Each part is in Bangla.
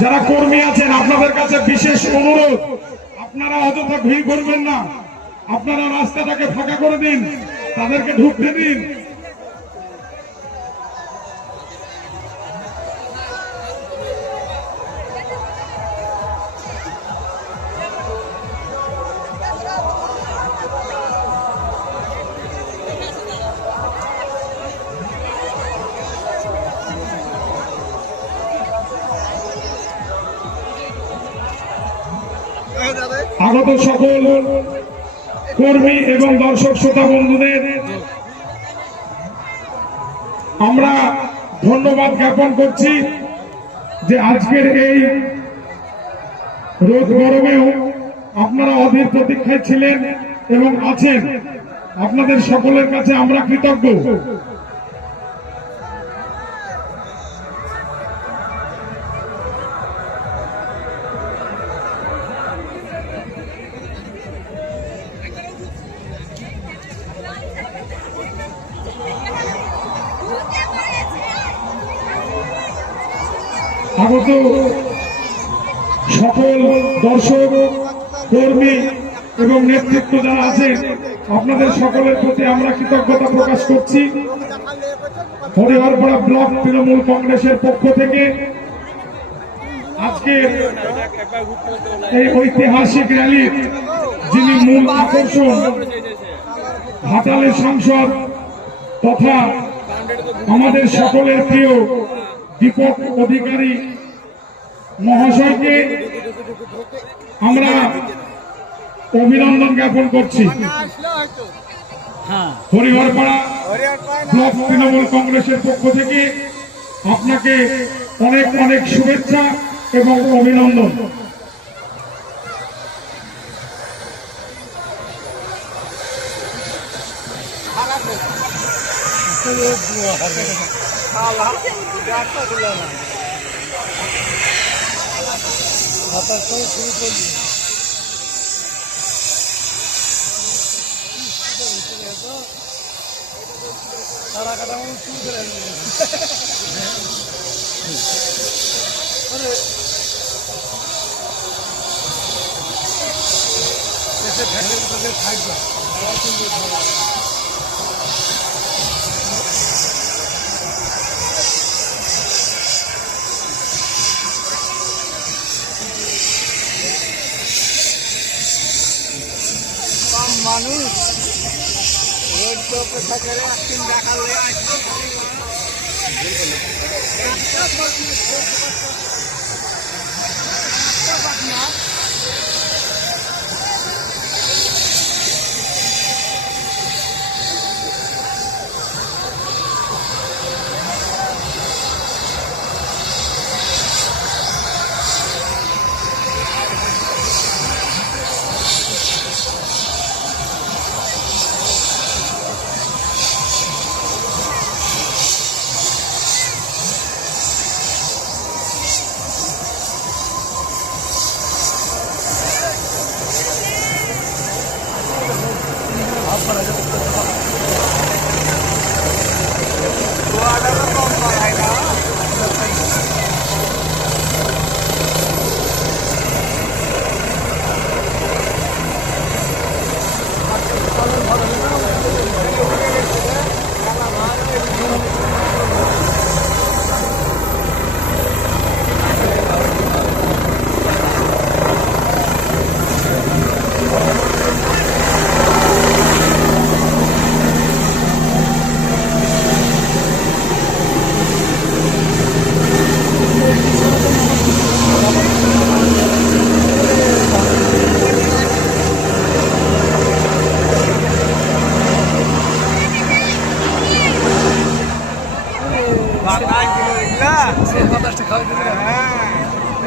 যারা কর্মী আছেন আপনাদের কাছে বিশেষ অনুরোধ, আপনারা অযথা ভিড় করবেন না, আপনারা রাস্তাটাকে ফাঁকা করে দিন, তাদেরকে ঢুকতে দিন। আগত সকল কর্মী এবং দর্শক শ্রোতা বন্ধুদের আমরা ধন্যবাদ জ্ঞাপন করছি যে আজকের এই রোদ গরমেও আপনারা অধীর প্রতীক্ষায় ছিলেন এবং আছেন। আপনাদের সকলের কাছে আমরা কৃতজ্ঞ। আগত সকল দর্শক কর্মী এবং নেতৃত্ব যারা আছেন আপনাদের সকলের প্রতি আমরা কৃতজ্ঞতা প্রকাশ করছি। হরিহরপাড়া ব্লক তৃণমূল কংগ্রেসের পক্ষ থেকে আজকের এই ঐতিহাসিক র্যালির যিনি মূল আকর্ষণ, ঘাটালের সাংসদ তথা আমাদের সকলের প্রিয় দীপক অধিকারী মহাশয়কে আমরা অভিনন্দন জ্ঞাপন করছি। হরিহরপাড়া ব্লক তৃণমূল কংগ্রেসের পক্ষ থেকে আপনাকে অনেক অনেক শুভেচ্ছা এবং অভিনন্দন। মানুষ রোড তো অপেক্ষা করে একদিন দেখালে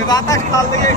বাতাস খাল থেকে